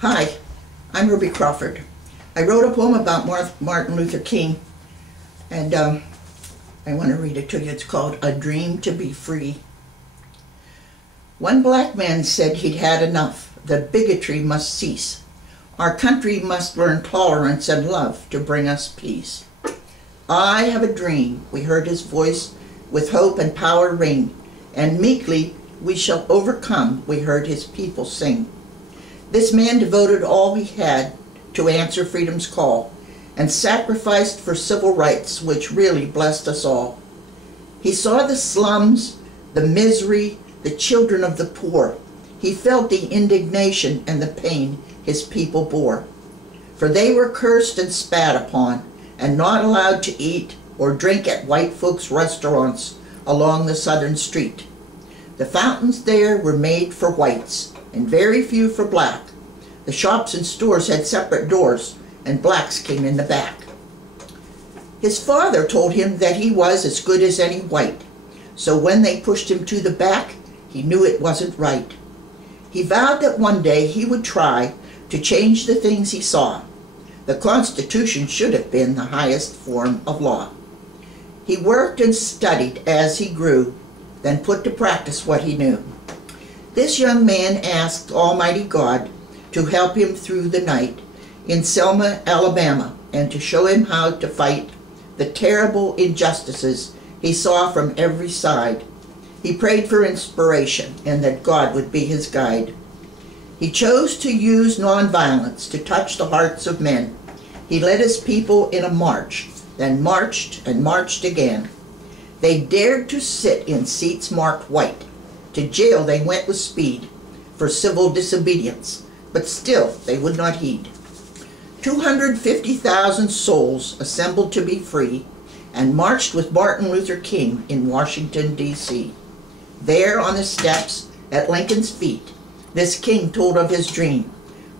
Hi, I'm Ruby Crawford. I wrote a poem about Martin Luther King, and I want to read it to you. It's called A Dream to Be Free. One black man said he'd had enough, that bigotry must cease. Our country must learn tolerance and love to bring us peace. I have a dream, we heard his voice, with hope and power ring, and meekly we shall overcome, we heard his people sing. This man devoted all he had to answer freedom's call, and sacrificed for civil rights, which really blessed us all. He saw the slums, the misery, the children of the poor. He felt the indignation and the pain his people bore. For they were cursed and spat upon, and not allowed to eat or drink at white folks' restaurants along the southern street. The fountains there were made for whites, and very few for black. The shops and stores had separate doors, and blacks came in the back. His father told him that he was as good as any white, so when they pushed him to the back, he knew it wasn't right. He vowed that one day he would try to change the things he saw. The Constitution should have been the highest form of law. He worked and studied as he grew, then put to practice what he knew. This young man asked Almighty God to help him through the night in Selma, Alabama, and to show him how to fight the terrible injustices he saw from every side. He prayed for inspiration and that God would be his guide. He chose to use nonviolence to touch the hearts of men. He led his people in a march, then marched and marched again. They dared to sit in seats marked white. To jail they went with speed for civil disobedience, but still they would not heed. 250,000 souls assembled to be free and marched with Martin Luther King in Washington, D.C. There on the steps at Lincoln's feet, this king told of his dream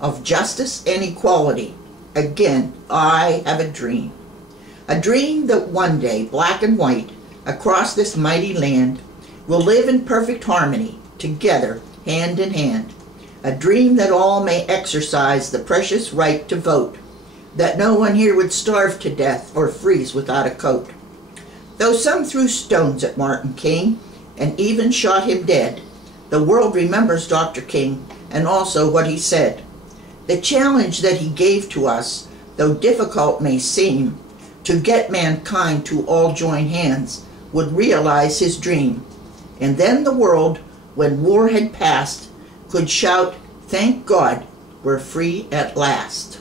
of justice and equality. Again, I have a dream. A dream that one day, black and white, across this mighty land, will live in perfect harmony, together, hand in hand. A dream that all may exercise the precious right to vote, that no one here would starve to death or freeze without a coat. Though some threw stones at Martin King and even shot him dead, the world remembers Dr. King and also what he said. The challenge that he gave to us, though difficult may seem, to get mankind to all join hands, would realize his dream. And then the world, when war had passed, could shout, "Thank God, we're free at last."